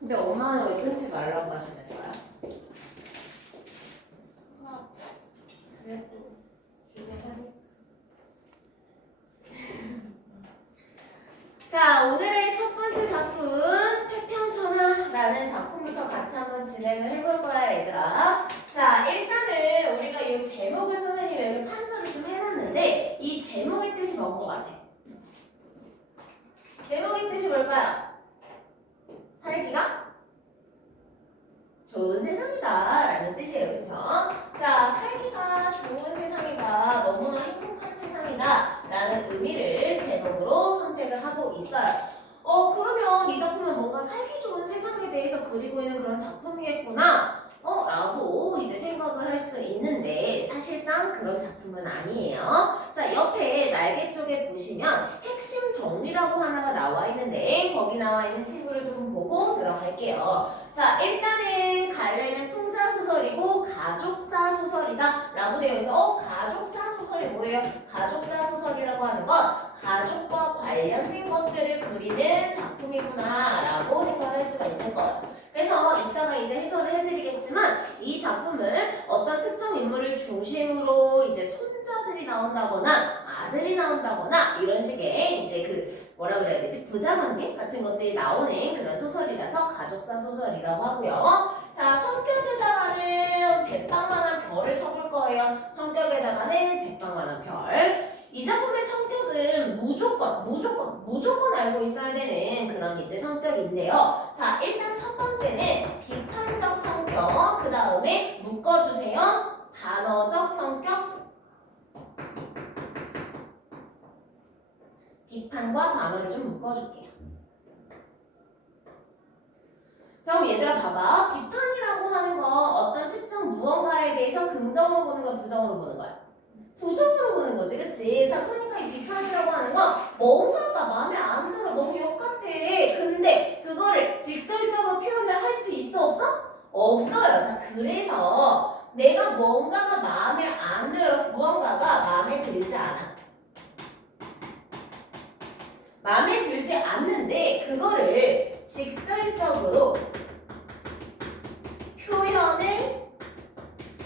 근데 엄마는 왜 끊지 말라고 하시는 거야? 그래도 자, 오늘의 첫 번째 작품 태평천하라는 작품부터 같이 한번 진행을 해볼 거야, 얘들아. 자, 일단은 우리가 이 제목을 선생님이 이렇게 판서를 좀 해놨는데 이 제목의 뜻이 뭔 것 같아? 제목의 뜻이 뭘까요? 살기가 좋은 세상이다 라는 뜻이에요. 그쵸? 자, 살기가 좋은 세상이다, 너무나 행복한 세상이다 라는 의미를 제목으로 선택을 하고 있어요. 그러면 이 작품은 뭔가 살기 좋은 세상에 대해서 그리고 있는 그런 작품이겠구나 라고 이제 생각을 할 수 있는데 사실상 그런 작품은 아니에요. 자, 옆에 날개 쪽에 보시면 핵심 정리라고 하나가 나와 있는데 거기 나와 있는 친구를 좀 보고 들어갈게요. 자, 일단은 갈래는 풍자소설이고 가족사 소설이다 라고 되어 있어. 가족사 소설이 뭐예요? 가족사 소설이라고 하는 건 가족과 관련된 것들을 그리는 작품이구나 라고 생각을 할 수가 있을 거예요. 그래서 이따가 이제 해설을 해드리겠지만 이 작품은 어떤 특정 인물을 중심으로 이제 손자들이 나온다거나 아들이 나온다거나 이런 식의 이제 그 뭐라 그래야 되지? 부자관계 같은 것들이 나오는 그런 소설이라서 가족사 소설이라고 하고요. 자, 성격에다가는 대빵만한 별을 쳐볼 거예요. 성격에다가는 대빵만한 별. 이 작품의 성격은 무조건 알고 있어야 되는 그런 이제 성격인데요. 자, 일단 첫 번째는 비판적 성격, 그 다음에 묶어주세요. 반어적 성격. 비판과 반어를 좀 묶어줄게요. 자, 그럼 얘들아 봐봐. 비판이라고 하는 거 어떤 특정 무언가에 대해서 긍정으로 보는 거야, 부정으로 보는 거야? 부정으로 보는 거지, 그치? 자, 그러니까 이 비판이라고 하는 건 뭔가가 마음에 안 들어, 너무 욕같아. 근데 그거를 직설적으로 표현을 할 수 있어, 없어? 없어요. 자, 그래서 내가 뭔가가 마음에 안 들어, 무언가가 마음에 들지 않아. 마음에 들지 않는데 그거를 직설적으로 표현을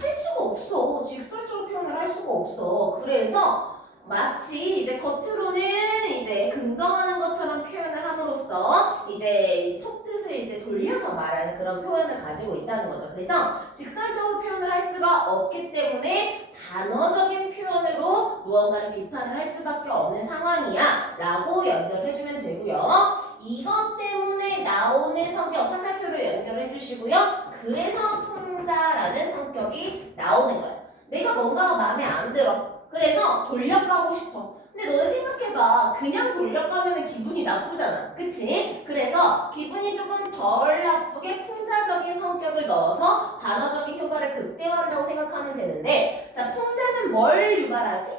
할 수가 없어. 직설적으로 표현을 할 수가 없어. 그래서 마치 이제 겉으로는 이제 긍정하는 것처럼 표현을 함으로써 이제 속뜻을 이제 돌려서 말하는 그런 표현을 가지고 있다는 거죠. 그래서 직설적으로 표현을 할 수가 없기 때문에 단어적인 표현으로 무언가를 비판을 할 수밖에 없는 상황이야 라고 연결해주면 되고요. 이것 때문에 나오는 성격, 화살표를 연결해 주시고요. 그래서 풍자라는 성격이 나오는 거예요. 내가 뭔가가 마음에 안 들어. 그래서 돌려가고 싶어. 근데 너는 생각해봐. 그냥 돌려가면 기분이 나쁘잖아. 그치? 그래서 기분이 조금 덜 나쁘게 풍자적인 성격을 넣어서 반어적인 효과를 극대화한다고 생각하면 되는데, 자, 풍자는 뭘 유발하지?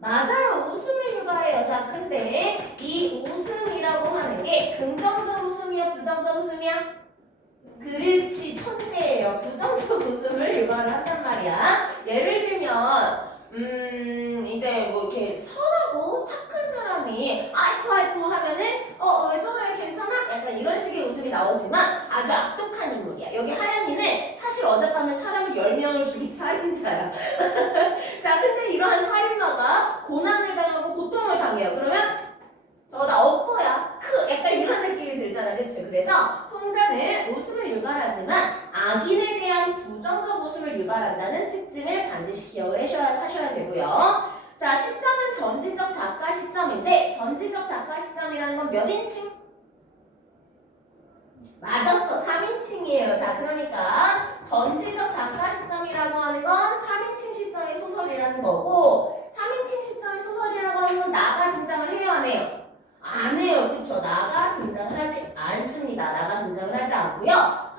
맞아요. 웃음을 유발해요. 자, 근데 이 웃음이라고 하는 게 긍정적 웃음이야, 부정적 웃음이야? 그렇지, 천재예요. 부정적 웃음을 유발을 한단 말이야. 예를 들면 이제 뭐 이렇게 선하고 착한 사람이 아이쿠 하면은 왜 저래, 괜찮아? 약간 이런 식의 웃음이 나오지만 아주 악독한 인물이야. 여기 하연이는 사실 어젯밤에 사람을 10명을 죽인 살인자야. 자, 근데 이러한 살인마가 고난을 당하고 고통을 당해요. 그러면 저거 나 업보야. 약간 이런 느낌이 들잖아. 그치? 그래서 풍자는 웃음을 유발하지만 악인에 대한 부정적 웃음을 유발한다는 특징을 반드시 기억을 하셔야 되고요. 자, 시점은 전지적 작가 시점인데 전지적 작가 시점이라는 건 몇 인칭? 맞았어. 3인칭이에요. 자, 그러니까 전지적 작가 시점이라고 하는 건 3인칭 시점의 소설이라는 거고 3인칭 시점의 소설이라고 하는 건 나가 등장을 해요, 안 해요? 안 해요. 그쵸? 나가 등장을 하지 않습니다. 나가 등장을 하지 않고요.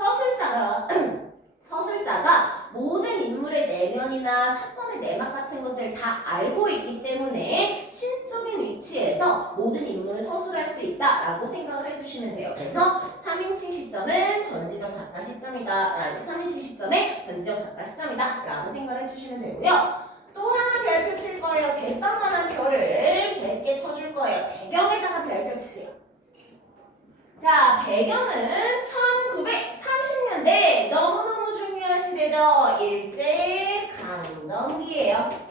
서술자가 모든 인물의 내면이나 사건의 내막 같은 것들을 다 알고 있기 때문에 신적인 위치에서 모든 인물을 서술할 수 있다라고 생각을 해주시면 돼요. 그래서 3인칭 시점은 전지적 작가 시점이다. 3인칭 시점의 전지적 작가 시점이다 라고 생각을 해주시면 되고요. 또 하나 별표 칠 거예요. 대빵만한 별을 100개 쳐줄 거예요. 배경에다가 별표 치세요. 자, 자, 배경은 1930년대 너무너무 중요한 시대죠. 일제강점기예요.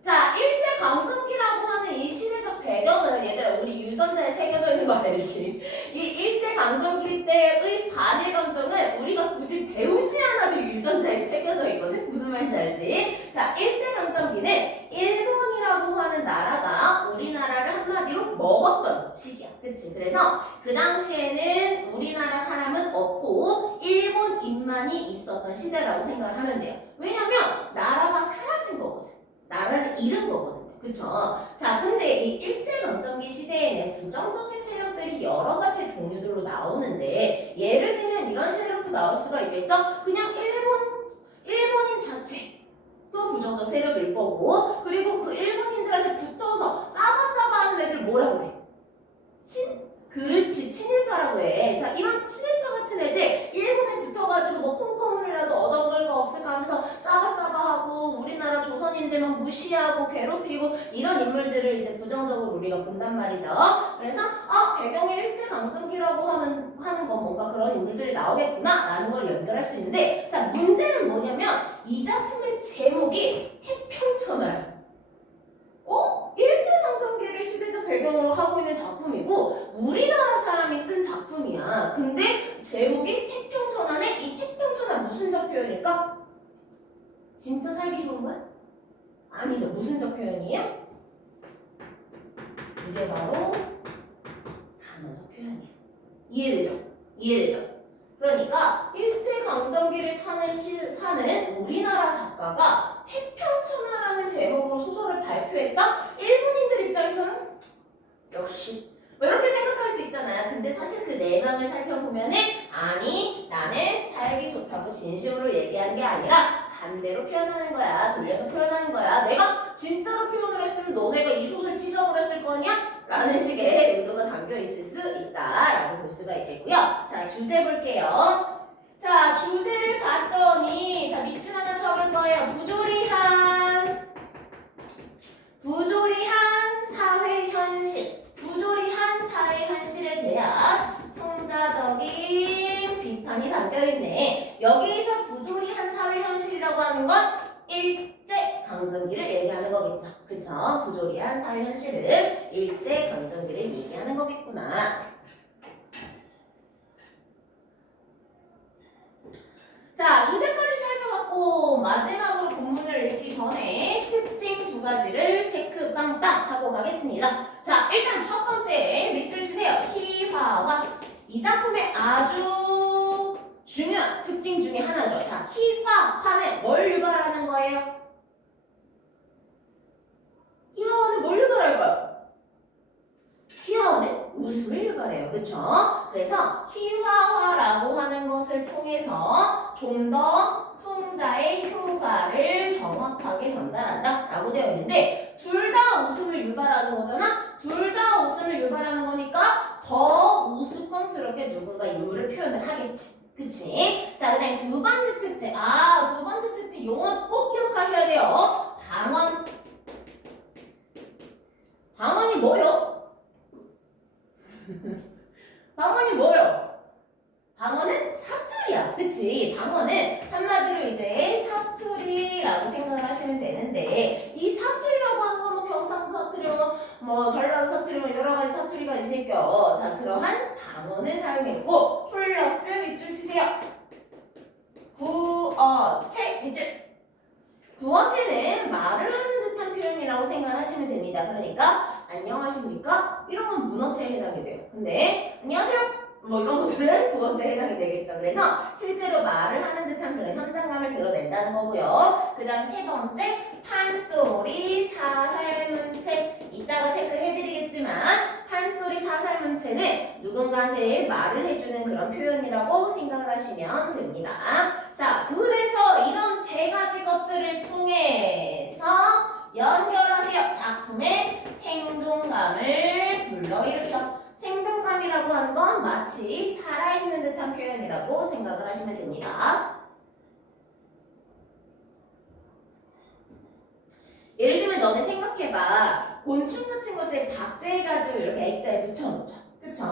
자, 일제강점기라고 하는 이 시대적 배경은 얘들아 우리 유전자에 새겨져 있는 거 알지? 이 일제강점기 때의 반일 감정은 우리가 굳이 배우지 않아도 유전자에 새겨져 있거든? 무슨 말인지 알지? 자, 일제강점기는 일본이라고 하는 나라가 우리나라를 한마디로 먹었던 시기야. 그치? 그래서 그 당시에는 우리나라 사람은 없고 일본인만이 있었던 시대라고 생각을 하면 돼요. 왜냐면 나라가 사라진 거거든. 나라를 잃은 거거든요. 그쵸? 자, 근데 이 일제강점기 시대에는 부정적인 세력들이 여러 가지 종류들로 나오는데 예를 들면 이런 세력도 나올 수가 있겠죠? 그냥 일본인 자체도 부정적 세력일 거고 그리고 그 일본인들한테 붙어서 싸바싸바 하는 애들 뭐라고 해? 그렇지, 친일파라고 해. 자, 이런 친일파 같은 애들 일본에 붙어가지고 뭐 콩고물이라도 얻어먹을 거 없을까 하면서 싸바싸바하고 우리나라 조선인들만 무시하고 괴롭히고 이런 인물들을 이제 부정적으로 우리가 본단 말이죠. 그래서 배경에 일제강점기라고 하는 건 뭔가 그런 인물들이 나오겠구나라는 걸 연결할 수 있는데 자, 문제는 뭐냐면 이 작품의 제목이 태평천하예요. 일제강점기를 시대적 배경으로 하고 있는 작품이고 우리나라 사람이 쓴 작품이야. 근데 제목이 태평천하네? 이 태평천하 무슨적 표현일까? 진짜 살기 좋은 거야? 아니죠. 무슨적 표현이에요? 이게 바로 단어적 표현이야. 이해되죠? 이해되죠? 그러니까 일제강점기를 사는 우리나라 작가가 태평천하라는 제목으로 소설을 발표했다? 일본인들 입장에서는 역시 뭐 이렇게 생각할 수 있잖아요. 근데 사실 그 내막을 살펴보면은 아니 나는 살기 좋다고 진심으로 얘기하는 게 아니라 반대로 표현하는 거야. 돌려서 표현하는 거야. 내가 진짜로 표현을 했으면 너네가 이 소설 찢어버렸을 거냐? 라는 식의 의도가 담겨 있을 수 있다라고 볼 수가 있겠고요. 자, 주제 볼게요. 자, 주제를 봤더니 자, 밑줄 하나 쳐볼 거예요. 부조리한 사회 현실. 부조리한 사회 현실에 대한 통자적인 비판이 담겨 있네. 여기에서 부조리한 사회 현실이라고 하는 건 일제강점기를 얘기하는 거겠죠. 그쵸? 부조리한 사회 현실은 일제강점기를 얘기하는 거겠구나. 자, 주제까지 살펴봤고 마지막으로 본문을 읽기 전에 특징 두 가지를 체크 빵빵 하고 가겠습니다. 자, 일단 첫 번째 밑줄 치세요. 희화화. 이 작품의 아주 중요한 특징 중에 하나죠. 자, 희화화는 뭘 유발하는 거예요? 희화화는 뭘 유발할까요? 희화화는 웃음을 유발해요. 그쵸? 그래서 희화화라고 하는 것을 통해서 좀 더 풍자의 효과를 정확하게 전달한다 라고 되어 있는데 둘 다 웃음을 유발하는 거잖아? 둘 다 웃음을 유발하는 거니까 더 우스꽝스럽게 누군가 인물을 표현을 하겠지. 그치? 자, 그 다음에 두 번째 특징. 두 번째 특징 용어 꼭 기억하셔야 돼요. 방언. 방언이 뭐요? 방언이 뭐요? 방언은 사투리야. 그치? 방언은 한마디로 이제 사투리라고 생각을 하시면 되는데 이 사투리라고 하는 건 뭐 경상도 사투리, 뭐 전라도 사투리, 뭐 여러 가지 사투리가 있을게요. 자, 그러한 방언을 사용했고 플러스 밑줄 치세요. 구어체 밑줄. 구어체는 말을 하는 듯한 표현이라고 생각하시면 됩니다. 그러니까 안녕하십니까? 이런 건 문어체에 해당이 돼요. 근데 안녕하세요? 뭐 이런 것들은 구어체에 해당이 되겠죠. 그래서 실제로 말을 하는 듯한 그런 현장감을 드러낸다는 거고요. 그 다음 세 번째 판소리 사살문체. 이따가 체크해드리겠지만 판소리 사살문체는 누군가한테 말을 해주는 그런 표현이라고 생각을 하시면 됩니다. 자, 그래서 이런 세 가지 것들을 통해서 연결하세요. 작품의 생동감을 불러일으켜. 생동감이라고 하는 건 마치 살아있는 듯한 표현이라고 생각을 하시면 됩니다. 예를 들면 너네 생각해봐. 자, 곤충 같은 것들 박제해가지고 이렇게 액자에 붙여놓죠. 그쵸?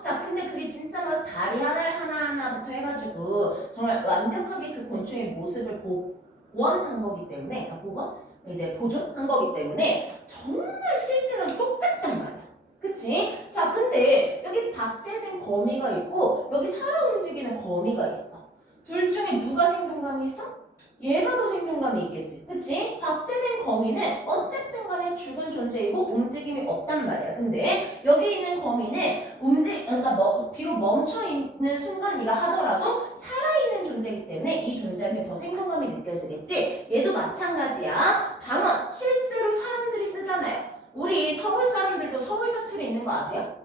자, 근데 그게 진짜 막 다리 하나하나부터 해가지고 정말 완벽하게 그 곤충의 모습을 복원한 거기 때문에, 그러니까 복원? 이제 보존한 거기 때문에 정말 실제로는 똑같단 말이야. 그치? 자, 근데 여기 박제된 거미가 있고 여기 살아 움직이는 거미가 있어. 둘 중에 누가 생존감이 있어? 얘가 더 생존감이 있겠지. 그치? 박제된 거미는 어쨌든 간에 죽은 존재이고 움직임이 없단 말이야. 근데 여기 있는 거미는 그러니까 비록 멈춰있는 순간이라 하더라도 살아있는 존재이기 때문에 이 존재한테 더 생존감이 느껴지겠지? 얘도 마찬가지야. 방언, 실제로 사람들이 쓰잖아요. 우리 서울 사람들도 서울 사투리 있는 거 아세요?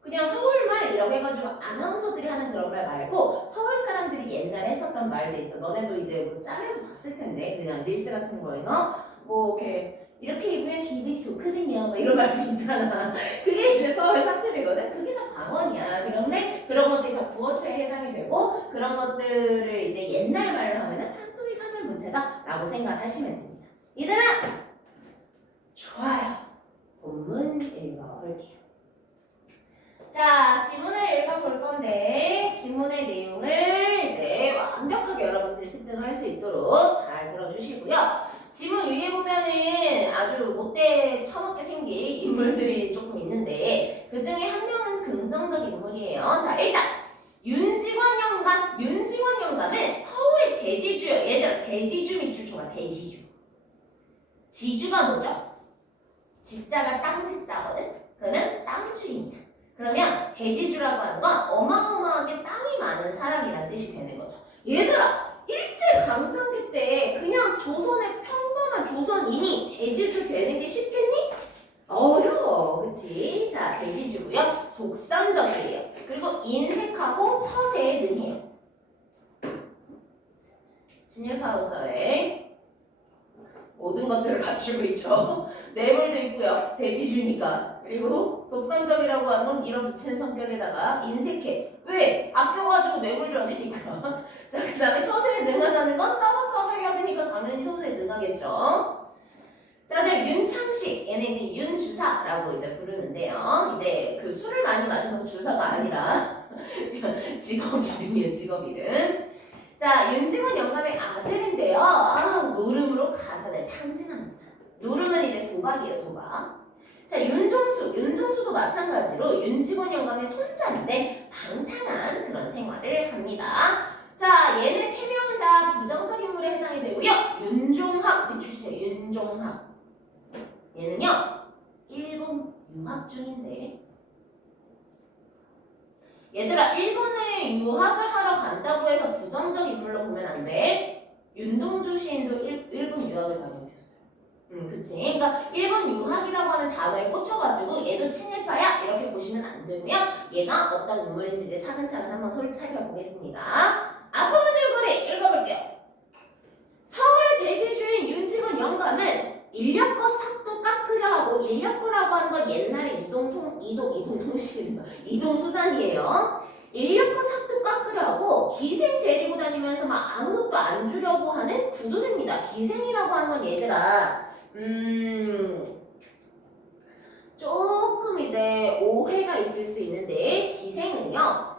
그냥 서울말이라고 해가지고 아나운서들이 하는 그런 말 말고 서울 사람들이 옛날에 했었던 말도 있어. 너네도 이제 뭐 짤에서 봤을 텐데 그냥 릴스 같은 거에서 뭐 이렇게 입으면 기분이 좋거든요. 막 이런 말도 있잖아. 그게 이제 서울 사투리거든. 그게 다 방언이야. 그런데 그런 것들이 다 구어체에 해당이 되고 그런 것들을 이제 옛날 말로 하면은 한소리 사설 문제다라고 생각하시면 됩니다. 얘들아, 좋아요. 본문 읽어볼게요. 자, 지문을 읽어볼 건데 지문의 내용을 이제 완벽하게 여러분들이 습득할 수 있도록 잘 들어주시고요. 지문 위에 보면은 아주 못돼 처먹게 생긴 인물들이 조금 있는데 그 중에 한 명은 긍정적 인물이에요. 자, 일단 윤직원 영감. 윤직원 영감은 서울의 대지주예요. 얘들아, 대지주 밑줄 쳐봐. 대지주. 지주가 뭐죠? 지자가 땅지자거든? 그러면 땅주인이야. 그러면 대지주라고 하는 건 어마어마하게 땅이 많은 사람이라는 뜻이 되는 거죠. 얘들아, 일제강점기 때 그냥 조선의 평범한 조선인이 대지주 되는 게 쉽겠니? 어려워. 그치? 자, 대지주고요. 독선적이에요. 그리고 인색하고 처세에 능해요. 진일파로 사회. 모든 것들을 갖추고 있죠. 뇌물도 있고요. 대지주니까. 그리고 독선적이라고 하는 건 밀어붙이는 성격에다가 인색해. 왜? 아껴가지고 뇌물 줘야 되니까. 자, 그 다음에 처세에 능하다는 건 싸워서 해야 되니까 당연히 처세에 능하겠죠. 자, 그다음에 윤창식. 얘는 이제 윤주사라고 이제 부르는데요. 이제 그 술을 많이 마셔서 주사가 아니라 직업 이름이에요. 직업 이름. 자, 윤직원 영감의 아들인데요. 노름으로 가사를 탕진합니다. 노름은 이제 도박이에요, 도박. 자, 윤종수도 마찬가지로 윤직원 영감의 손자인데 방탕한 그런 생활을 합니다. 자, 얘네 세 명은 다 부정적 인물에 해당이 되고요. 윤종학, 밑줄 주세요. 윤종학. 얘는요, 일본 유학 중인데 얘들아, 일본에 유학을 하러 간다고 해서 부정적 인물로 보면 안 돼. 윤동주 시인도 일본 유학을 다녀오셨어요. 그치. 그러니까 일본 유학이라고 하는 단어에 꽂혀가지고 얘도 친일파야 이렇게 보시면 안 되고요. 얘가 어떤 인물인지 이제 차근차근 한번 살펴보겠습니다. 앞부분 줄거리 읽어볼게요. 서울의 대지주인 윤직원 영감은 인력거 삭도 깎으려 하고, 인력거라고 하는 건 옛날에 이동수단이에요. 인력거 삭도 깎으려 하고 기생 데리고 다니면서 막 아무것도 안 주려고 하는 구두쇠입니다. 기생이라고 하는 건 얘들아 조금 이제 오해가 있을 수 있는데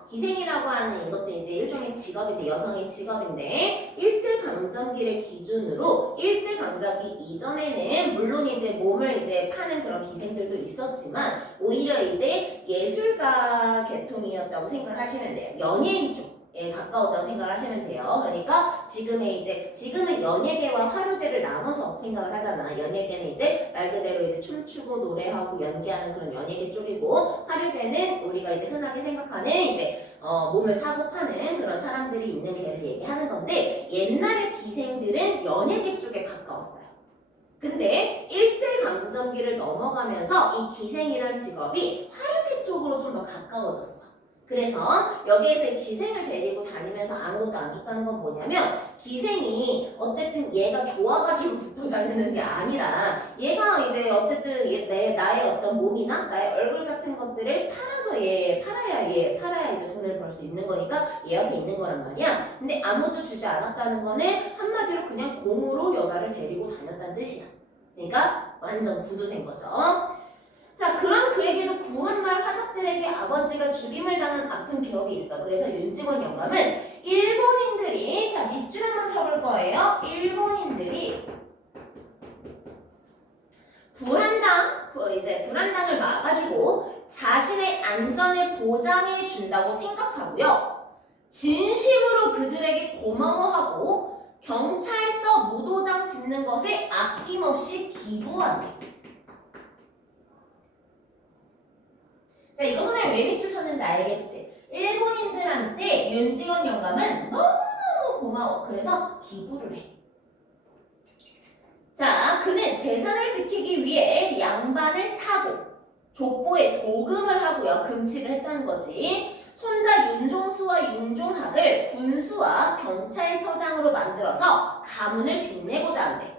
기생이라고 하는 이것도 이제 일종의 직업인데, 여성의 직업인데, 일제강점기를 기준으로 일제강점기 이전에는 물론 이제 몸을 이제 파는 그런 기생들도 있었지만 오히려 이제 예술가 계통이었다고 생각하시면 돼요. 연예인 쪽에 가까웠다고 생각하시면 돼요. 그러니까 지금은 연예계와 화려계를 나눠서 생각을 하잖아. 연예계는 이제 말 그대로 이제 춤추고 노래하고 연기하는 그런 연예계 쪽이고, 화려계는 우리가 이제 흔하게 생각하는 이제 몸을 사고 파는 그런 사람들이 있는 계를 얘기하는 건데, 옛날의 기생들은 연예계 쪽에 가까웠어요. 근데 일제강점기를 넘어가면서 이 기생이란 직업이 화려계 쪽으로 좀 더 가까워졌어. 그래서 여기에서 이 기생을 데리고 다니면서 아무것도 안 줬다는 건 뭐냐면, 기생이 어쨌든 얘가 좋아가지고 붙어 다니는 게 아니라 얘가 이제 어쨌든 나의 어떤 몸이나 나의 얼굴 같은 것들을 팔아야 이제 돈을 벌 수 있는 거니까 얘 옆에 있는 거란 말이야. 근데 아무도 주지 않았다는 거는 한마디로 그냥 공으로 여자를 데리고 다녔다는 뜻이야. 그러니까 완전 구두쇠인 거죠. 자, 그런 그에게도 구한말 화적들에게 아버지가 죽임을 당한 아픈 기억이 있어. 그래서 윤직원 영감은 일본인들이, 자, 밑줄 한번 쳐볼 거예요. 일본인들이 불한당을 막아주고 자신의 안전을 보장해 준다고 생각하고요. 진심으로 그들에게 고마워하고 경찰서 무도장 짓는 것에 아낌없이 기부한대. 자, 이거 선생님 왜 밑줄 쳤는지 알겠지? 일본인들한테 윤직원 영감은 너무너무 고마워. 그래서 기부를 해. 자, 그는 재산을 지키기 위해 양반을 사고 족보에 도금을 하고요. 금치를 했다는 거지. 손자 윤종수와 윤종학을 군수와 경찰서장으로 만들어서 가문을 빛내고자 한대.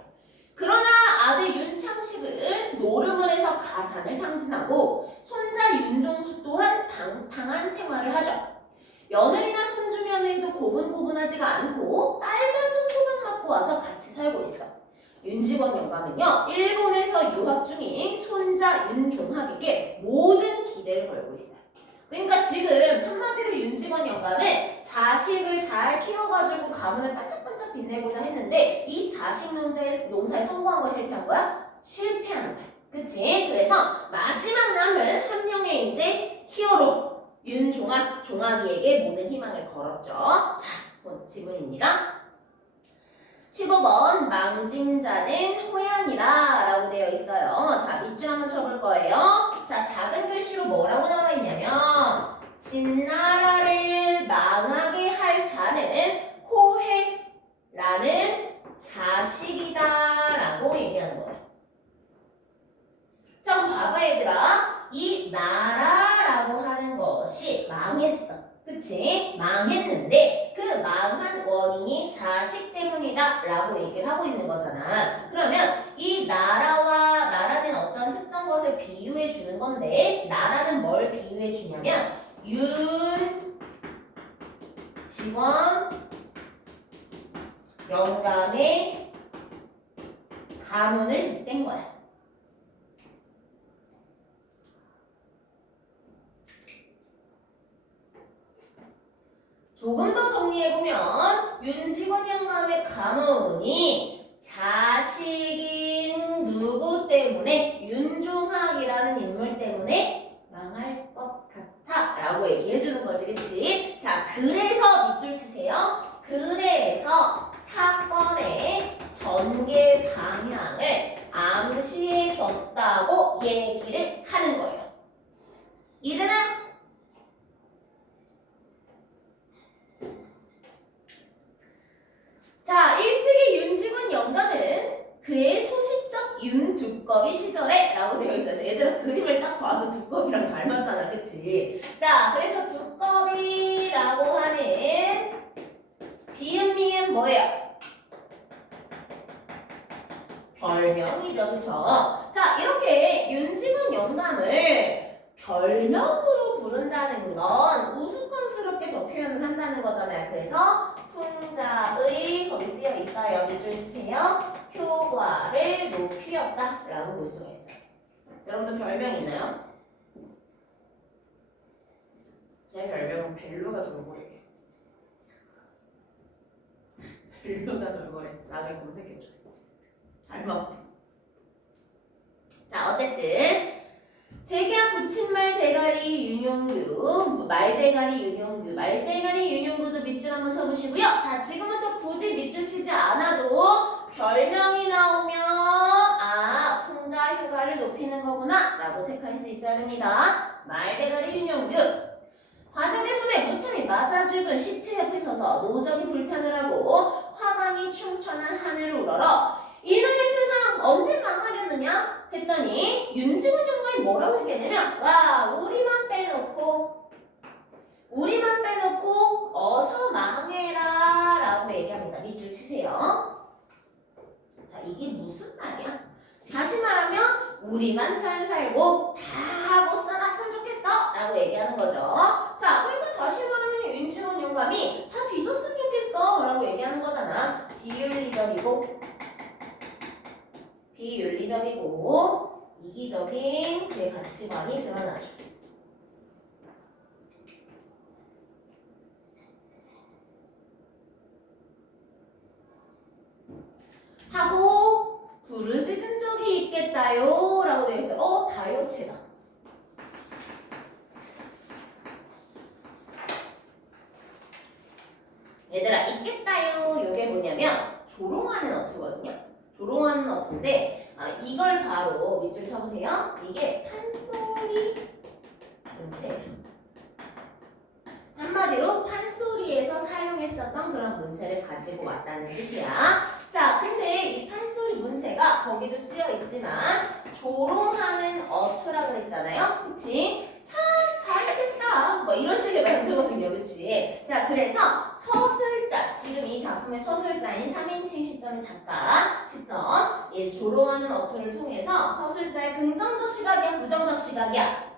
그러나 아들 윤창식은 노름을 해서 가산을 탕진하고 손자 윤종수 또한 방탕한 생활을 하죠. 며느리나 손주 며느리도 고분고분하지가 않고 딸마저 소방 맞고 와서 같이 살고 있어. 윤직원 영감은요, 일본에서 유학 중인 손자 윤종학에게 모든 기대를 걸고 있어요. 그러니까 지금 한마디로 윤직원 영감은 자식을 잘 키워가지고 가문을 반짝반짝 빛내고자 했는데 이 자식 농사에 성공한 거야, 실패한 거야? 실패한 거야. 그치? 그래서 마지막 남은 한 명의 이제 히어로 윤종학, 종학이에게 모든 희망을 걸었죠. 자, 지문입니다. 15번 망진 자는 호연이라 라고 되어 있어요. 자, 밑줄 한번 쳐볼 거예요. 자, 작은 글씨로 뭐라고 나와 있냐면 진나라를 망하게 할 자는 호해라는 자식이다 라고 얘기하는 거예요. 자, 그럼 봐봐 얘들아. 이 나라라고 하는 것이 망했어. 그치? 망했는데 그 망한 원인이 자식 때문이다 라고 얘기를 하고 있는 거잖아. 그러면 이 나라는 어떤 특정 것을 비유해 주는 건데 나라는 뭘 비유해 주냐면 윤직원 영감의 가문을 빗댄 거야. 조금 더 정리해보면 윤직원 영감의 가문이 자식인 누구 때문에 윤종학이라는 인물 때문에 망할 것 같아 라고 얘기해주는 거지. 그치? 자, 그래서 밑줄 치세요. 그래서 사건의 전개 방향을 암시해 줬다고 얘기를 하는 거예요. 이해되나? 자, 일찍이 윤직원 영감은 그의 소식적 윤두꺼비 시절에 라고 되어 있어요. 얘들아 그림을 딱 봐도 두꺼비랑 닮았잖아. 그치? 자, 그래서 두꺼비라고 하는 비읍미은 뭐예요? 별명이죠. 그쵸? 자, 이렇게 윤직원 영감을 별명으로 부른다는 건 우스꽝스럽게 더 표현을 한다는 거잖아요. 그래서 풍자의 거기 쓰여 있어요. 밑줄 치세요. 효과를 높이었다 라고 볼 수가 있어요. 여러분들 별명 있나요? 제 별명은 벨루가 돌고래예요. 벨루가 돌고래. 나중에 검색해주세요. 닮았어. 자, 어쨌든 재계약 붙임말 대가리 윤용규, 말대가리 윤용규, 말대가리 윤용규도 밑줄 한번 쳐보시고요. 자, 지금부터 굳이 밑줄 치지 않아도 별명이 나오면 아, 풍자 효과를 높이는 거구나 라고 체크할 수 있어야 됩니다. 말대가리 윤용규. 화장의 손에 무참히 맞아 죽은 시체 옆에 서서 노적이 불탄을 하고 화강이 충천한 하늘을 우러러 이놈의 세상 언제 망하려느냐 했더니 윤직원 영감이 뭐라고 얘기하냐면 와 우리만 빼놓고 어서 망해라 라고 얘기합니다. 밑줄 치세요. 자, 이게 무슨 말이야? 다시 말하면 우리만 잘 살고 다 못 살았으면 좋겠어 라고 얘기하는 거죠. 자, 그러니까 다시 말하면 윤직원 영감이 다 뒤졌으면 좋겠어 라고 얘기하는 거잖아. 비윤리적이고 비윤리적이고 이기적인 그의 가치관이 드러나죠. 하고 부르짖은 적이 있겠다요 라고 되어 있어요. 다요체다. 얘들아 있겠다요 요게 뭐냐면 조롱하는 어투거든요. 조롱하는 어투인데 이걸 바로 밑줄 쳐보세요. 이게 판소리 문체예요. 한마디로 판소리에서 사용했었던 그런 문체를 가지고 왔다는 뜻이야. 자, 근데 이 판소리 문체가 거기도 쓰여 있지만 조롱하는 어투라 그랬잖아요. 그치? 참 잘했겠다. 뭐 이런 식의 멘트거든요. 그치? 자, 그래서 서술자, 지금 이 작품의 서술자인 3인칭 시점의 작가 시점, 이 조롱하는 어투를 통해서 서술자의 긍정적 시각이야, 부정적 시각이야?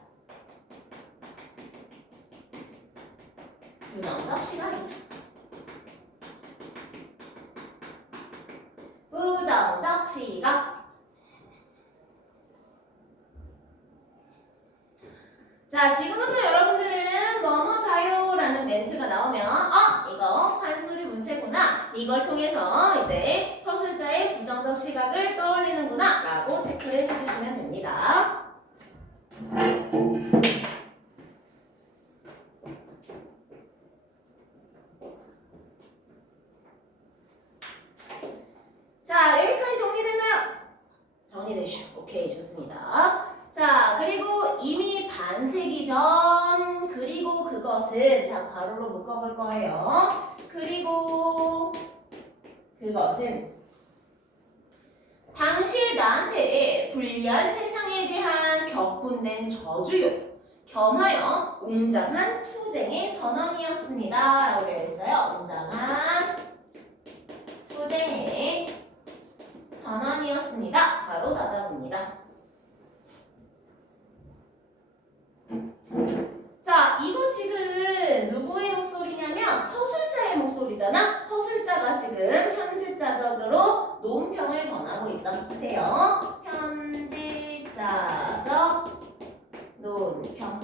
부정적 시각이죠. 부정적 시각. 자, 지금부터 여러분들은 뭐뭐다요 라는 멘트가 나오면 이거 판소리 문체구나. 이걸 통해서 이제 서술자의 부정적 시각을 떠올리는구나 라고 체크를 해주시면 됩니다. 자, 여기까지 정리됐나요? 정리되시오. 오케이, 좋습니다. 자, 그리고 이미 반세기 전, 그리고 그것은, 자, 괄호로 묶어볼 거예요. 그리고 그것은 당시 나한테 불리한 세상에 대한 격분된 저주요, 겸하여 웅장한 투쟁의 선언이었습니다. 라고 되어 있어요. 웅장한 투쟁의 선언이었습니다. 바로 닫아봅니다. 자, 이거 지금 누구의 목소리냐면 서술자의 목소리잖아. 서술자가 지금 편집자적으로 논평을 전하고 있죠. 보세요. 편집자적 논평.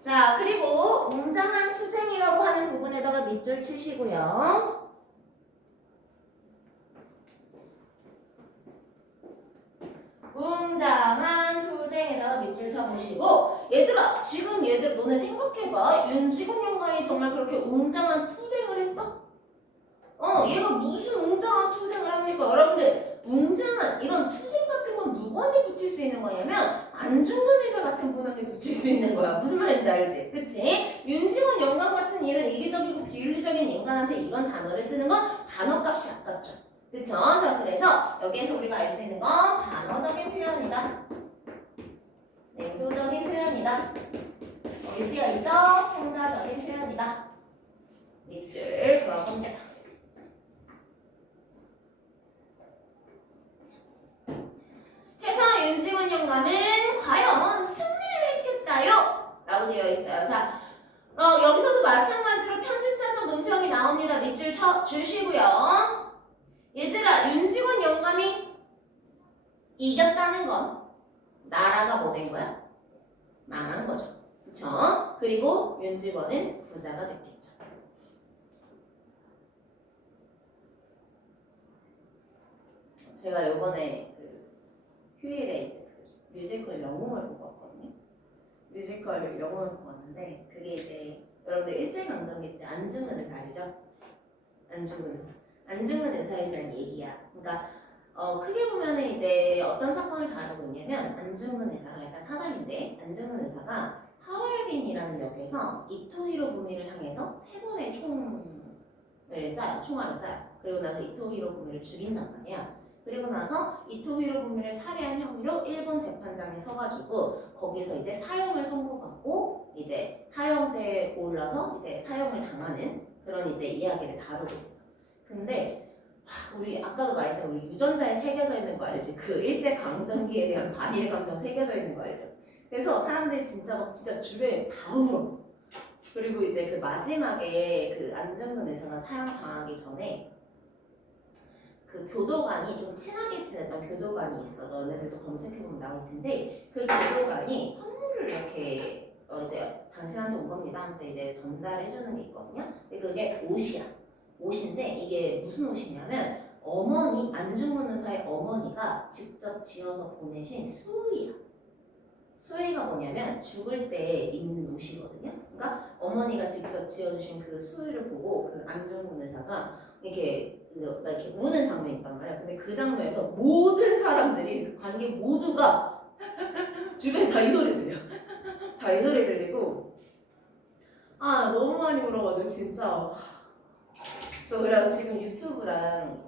자, 그리고 웅장한 투쟁이라고 하는 부분에다가 밑줄 치시고요. 웅장한 투쟁에다가 밑줄 쳐보시고, 얘들아 지금 얘들 너네 생각해봐. 윤지곤 영감이 정말 그렇게 웅장한 투쟁을 했어? 얘가 무슨 웅장한 투쟁을 합니까? 여러분들 웅장한 이런 투쟁 같은 건 누구한테 붙일 수 있는 거냐면 안중근 의사 같은 분한테 붙일 수 있는 거야. 무슨 말인지 알지? 그치? 윤지곤 영감 같은 이런 이기적이고 비윤리적인 인간한테 이런 단어를 쓰는 건 단어값이 아깝죠. 그쵸? 자, 그래서 여기에서 우리가 알 수 있는 건 반어적인 표현이다. 냉소적인 표현이다. 여기 쓰여있죠? 풍자적인 표현이다. 밑줄 그어봅니다. 해서 윤지곤 영감은 과연 승리를 했겠다요? 라고 되어 있어요. 자, 여기서도 마찬가지로 편집자적 논평이 나옵니다. 밑줄 쳐주시고요. 얘들아, 윤지곤 영감이 이겼다는 건 나라가 뭐 된 거야? 망한 거죠. 그쵸? 그리고 윤지곤은 부자가 됐겠죠. 제가 요번에 휴일에 이제 뮤지컬 영웅을 보고 왔거든요. 뮤지컬 영웅을 보고 왔는데 그게 이제 여러분들 일제강점기 때 안중근 의사 알죠? 안중근 의사. 안중근 의사에 대한 얘기야. 그러니까 크게 보면은 이제 어떤 사건을 다루고 있냐면 안중근 의사가 일단 사람인데 안중근 의사가 하얼빈이라는 역에서 이토 히로부미를 향해서 3번의 총을 쏴요. 총알을 쏴요. 그리고 나서 이토 히로부미를 죽인단 말이야. 그리고 나서 이토 히로부미를 살해한 혐의로 일본 재판장에 서가지고 거기서 이제 사형을 선고받고 이제 사형대에 올라서 이제 사형을 당하는 그런 이제 이야기를 다루고 있어. 근데 우리 아까도 말했잖아. 우리 유전자에 새겨져 있는 거 알지? 그 일제 강점기에 대한 반일 감정 새겨져 있는 거 알죠? 그래서 사람들이 진짜 막 진짜 주변에 다 울어. 그리고 이제 그 마지막에 그 안중근 의사가 사형당하기 전에 그 교도관이 좀 친하게 지냈던 교도관이 있어. 너네들도 검색해보면 나올 텐데 그 교도관이 선물을 이렇게 이제 당신한테 온 겁니다 하면서 이제 전달해주는 게 있거든요. 근데 그게 옷이야. 옷인데 이게 무슨 옷이냐면 어머니 안중근 의사의 어머니가 직접 지어서 보내신 수의야. 수의가 뭐냐면 죽을 때 입는 옷이거든요. 그러니까 어머니가 직접 지어주신 그 수의를 보고 그 안중근 의사가 이렇게 우는 장면이 있단 말이야. 근데 그 장면에서 모든 사람들이 그 관객 모두가 주변에 다 이 소리 들려. 다 이 소리 들리고 아 너무 많이 울어가지고 진짜 저 그래서 지금 유튜브랑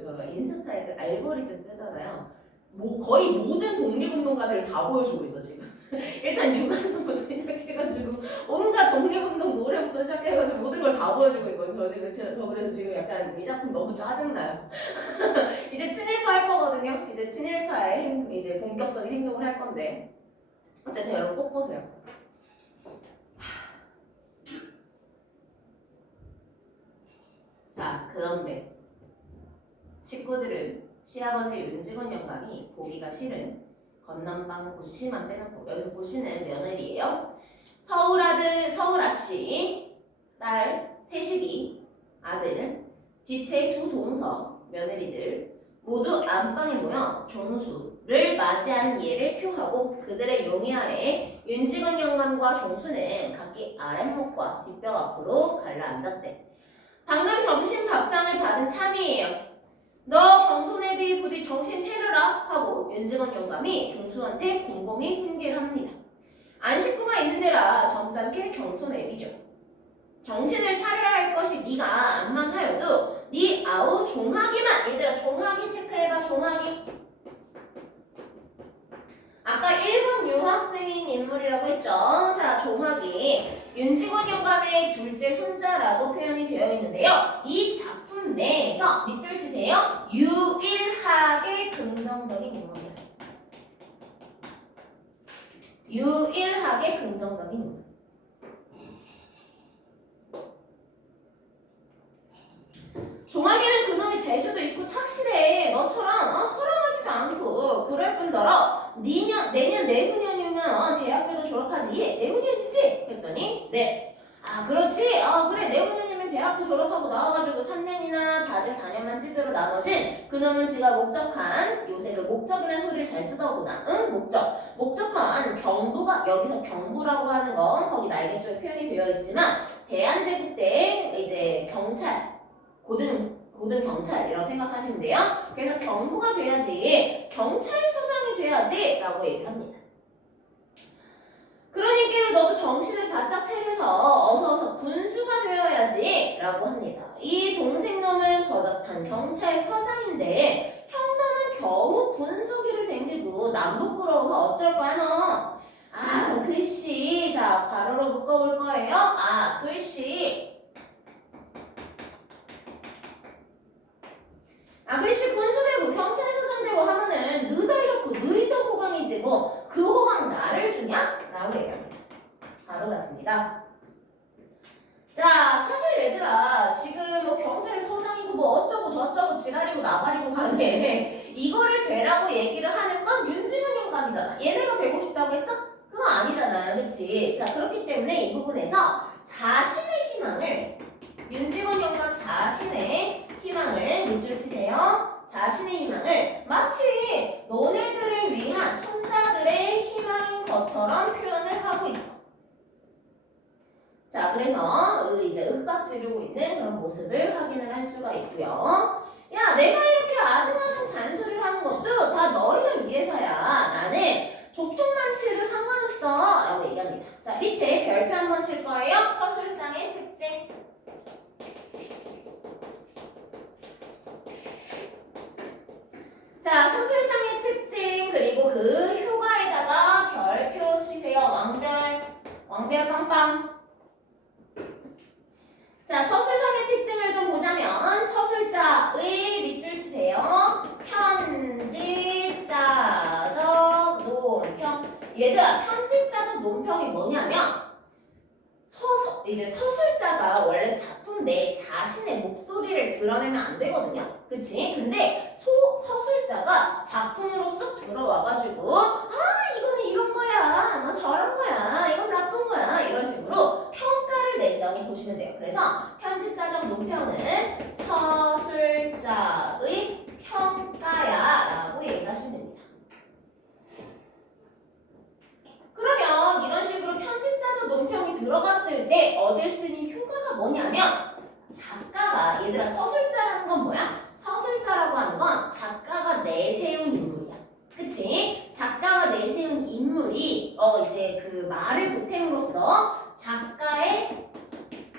저 인스타에 그 알고리즘 뜨잖아요. 거의 모든 독립운동가들을 다 보여주고 있어 지금. 일단 유관순부터 시작해가지고 온갖 독립운동 노래부터 시작해가지고 모든 걸 다 보여주고 있거든요. 저 그래서 지금 약간 이 작품 너무 짜증나요. 이제 친일파 할 거거든요. 이제 친일파의 이제 본격적인 행동을 할 건데 어쨌든 여러분 꼭 보세요. 자 그런데 식구들은 시아버지 윤직원 영감이 보기가 싫은 건남방 고씨만 빼놓고 여기서 고씨는 며느리예요. 서울 아씨, 딸 태식이, 아들, 뒤채 두 동서 며느리들 모두 안방에 모여 종수를 맞이하는 예를 표하고 그들의 용의 아래 윤직원 영감과 종수는 각기 아랫목과 뒷벽 앞으로 갈라앉았대. 방금 점심 밥상을 받은 참이에요. 너 경손애비 부디 정신 차려라 하고 윤직원 영감이 종수한테 곰곰이 훈계를 합니다. 안 식구가 있는 데라 점잖게 경손애비죠. 정신을 차려야 할 것이 네가 암만 하여도 네 아우 종학이만 얘들아 종학이 체크해봐 종학이 아까 일본 유학생인 인물이라고 했죠. 자 종학이 윤직원 영감의 둘째 손자라고 표현이 되어 있는데요. 이 작품 내에서 밑줄 치세요. 유일하게 긍정적인 인물이야. 유일하게 긍정적인 인물. 종학이는 그놈이 재주도 있고 착실해. 너처럼 허랑하지도 않고 그럴 뿐더러 내후년이면 대학교도 졸업하지. 내후년이지? 그랬더니 네. 아 그렇지. 그래 내후년이면 대학교 졸업하고 나와가지고 3년이나 다지 4년만 치도록 나머진 그놈은 지가 목적한 요새 그 목적이라는 소리를 잘 쓰더구나. 응? 목적한 경부가 여기서 경부라고 하는 건 거기 날개 쪽에 표현이 되어 있지만 대한제국 때 이제 경찰 고등 경찰이라고 생각하시면 돼요. 그래서 경부가 돼야지 경찰서장이 돼야지 라고 얘기를 합니다. 그러니까 너도 정신을 바짝 차려서 어서 군수가 되어야지 라고 합니다. 이 동생놈은 버젓한 경찰서장인데 형놈은 겨우 군소기를 댕기고 남 부끄러워서 어쩔 거야 너. 글씨 자 괄호로 묶어볼 거예요. 글씨 글씨 군수되고 경찰서장 되고 하면은 너덜 좋고 너희 더 호강이지 뭐 그 호강 나를 주냐? 라고 얘기합니다. 바로 닿습니다. 자 사실 얘들아 지금 뭐 경찰서장이고 뭐 어쩌고 저쩌고 지랄이고 나발이고 간에 이거를 되라고 얘기를 하는 건 윤직원 영감이잖아. 얘네가 되고 싶다고 했어? 그거 아니잖아요. 그치? 자 그렇기 때문에 이 부분에서 자신의 희망을 윤직원 영감 자신의 희망을 밑줄 치세요. 자신의 희망을 마치 너네들을 위한 손자들의 희망인 것처럼 표현을 하고 있어. 자, 그래서 이제 윽박 지르고 있는 그런 모습을 확인을 할 수가 있고요. 야, 내가 이렇게 아등아등 잔소리를 하는 것도 다 너희들 위해서야. 나는 족통만 치도 상관없어. 라고 얘기합니다. 자, 밑에 별표 한번 칠 거예요. 서술상의 특징. 자, 서술상의 특징 그리고 그 효과에다가 별표 치세요. 왕별 빵빵. 자, 서술상의 특징을 좀 보자면 서술자의 밑줄 치세요. 편집자적 논평. 얘들아, 편집자적 논평이 뭐냐면 이제 서술자가 원래 작품 내 자신의 목소리를 드러내면 안 되거든요. 그치? 근데 서술자가 작품으로 쑥 들어와가지고 이거는 이런 거야, 뭐 저런 거야, 이건 나쁜 거야 이런 식으로 평가를 낸다고 보시면 돼요. 그래서 편집자적 논평은 서술자의 평가야 라고 얘기를 하시면 됩니다. 그러면 이런 식으로 편집자적 논평이 들어갔을 때 얻을 수 있는 효과가 뭐냐면 작가가 얘들아 서술자라는 건 뭐야? 서술자라고 하는 건 작가가 내세운 인물이야. 그치? 작가가 내세운 인물이 이제 그 말을 보탬으로써 작가의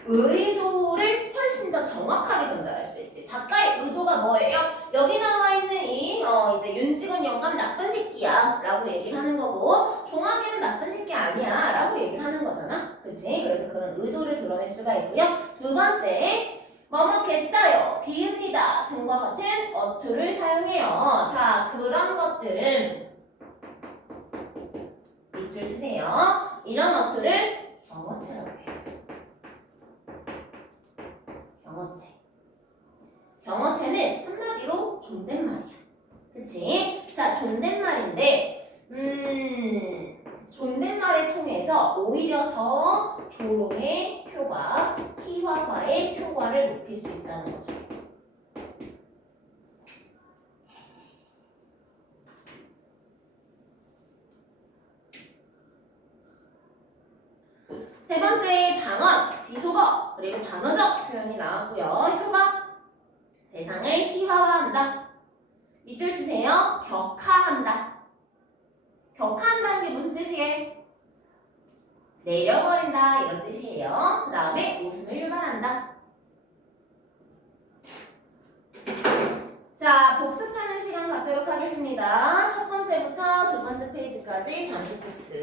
의도를 훨씬 더 정확하게 전달할 수 있지. 작가의 의도가 뭐예요? 여기 나와 있는 이 이제 윤직원 영감 나쁜 새끼야 라고 얘기를 하는 거고 종학이는 나쁜 새끼 아니야 라고 얘기를 하는 거잖아. 그치? 그래서 그런 의도를 드러낼 수가 있고요. 두 번째 뭐뭐겠다요, 비읍니다 등과 같은 어투를 사용해요. 자, 그런 것들은 밑줄 치세요. 이런 어투를 경어체라고 해요. 경어체. 경어체는 한마디로 존댓말이야. 그치? 자, 존댓말인데 존댓말을 통해서 오히려 더 조롱의 효과, 희화화의 효과를 높일 수 있다는 거죠. 세 번째 방언, 비속어, 그리고 반어적 표현이 나왔고요. 효과, 대상을 희화화한다. 밑줄 치세요. 격하한다. 격하한다는 게 무슨 뜻이에요? 내려버린다 이런 뜻이에요. 그 다음에 웃음을 유발한다. 자, 복습하는 시간 갖도록 하겠습니다. 첫 번째부터 두 번째 페이지까지 잠시 복습.